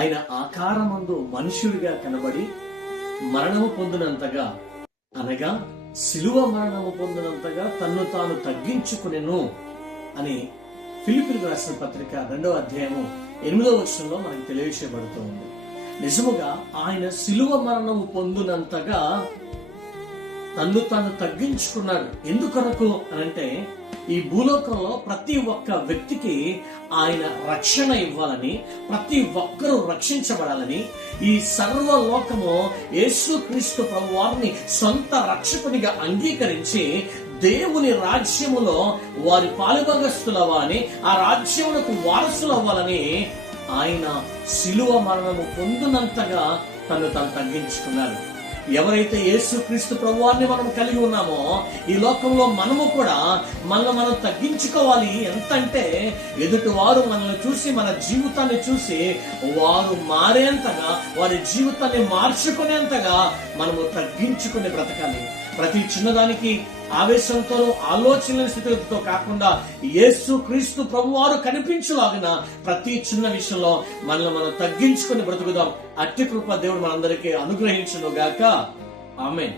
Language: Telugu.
ఆయన ఆకారమందు మనుష్యుడిగా కనబడి మరణము పొందినంతగా, అనగా శిలువ మరణము పొందినంతగా తన్ను తాను తగ్గించుకునెను అని ఫిలిప్పీయులకు రాసిన పత్రిక 2వ అధ్యాయము 8వ వచనంలో మనకు తెలియచేయబడుతూ ఉంది. నిజముగా ఆయన శిలువ మరణము పొందినంతగా తన్ను తాను తగ్గించుకున్నాడు. ఎందుకొరకు అనంటే, ఈ భూలోకంలో ప్రతి ఒక్క వ్యక్తికి ఆయన రక్షణ ఇవ్వాలని, ప్రతి ఒక్కరూ రక్షించబడాలని, ఈ సర్వలోకము యేసుక్రీస్తు ప్రభువారిని సొంత రక్షకునిగా అంగీకరించి దేవుని రాజ్యములో వారి పాలుభాగస్తులవ్వాలని, ఆ రాజ్యములకు వారసులవ్వాలని ఆయన శిలువ మరణము పొందినంతగా తను తగ్గించుకున్నాడు. ఎవరైతే యేసుక్రీస్తు ప్రభువారిని మనం కలిగి ఉన్నామో, ఈ లోకంలో మనము కూడా మనం తగ్గించుకోవాలి. ఎంతంటే ఎదుటి వారు మనల్ని చూసి, మన జీవితాన్ని చూసి వారు మారేంతగా, వారి జీవితాన్ని మార్చుకునేంతగా మనము తగ్గించుకుని బ్రతకాలి. ప్రతి చిన్నదానికి ఆవేశంతో, ఆలోచనల స్థితితో కాకుండా యేసుక్రీస్తు ప్రభువారు కనిపించులాగిన ప్రతి చిన్న విషయంలో మనం తగ్గించుకుని బ్రతుకుదాం. అట్టి కృప దేవుడు మనందరికీ అనుగ్రహించును గాక. ఆమేన్.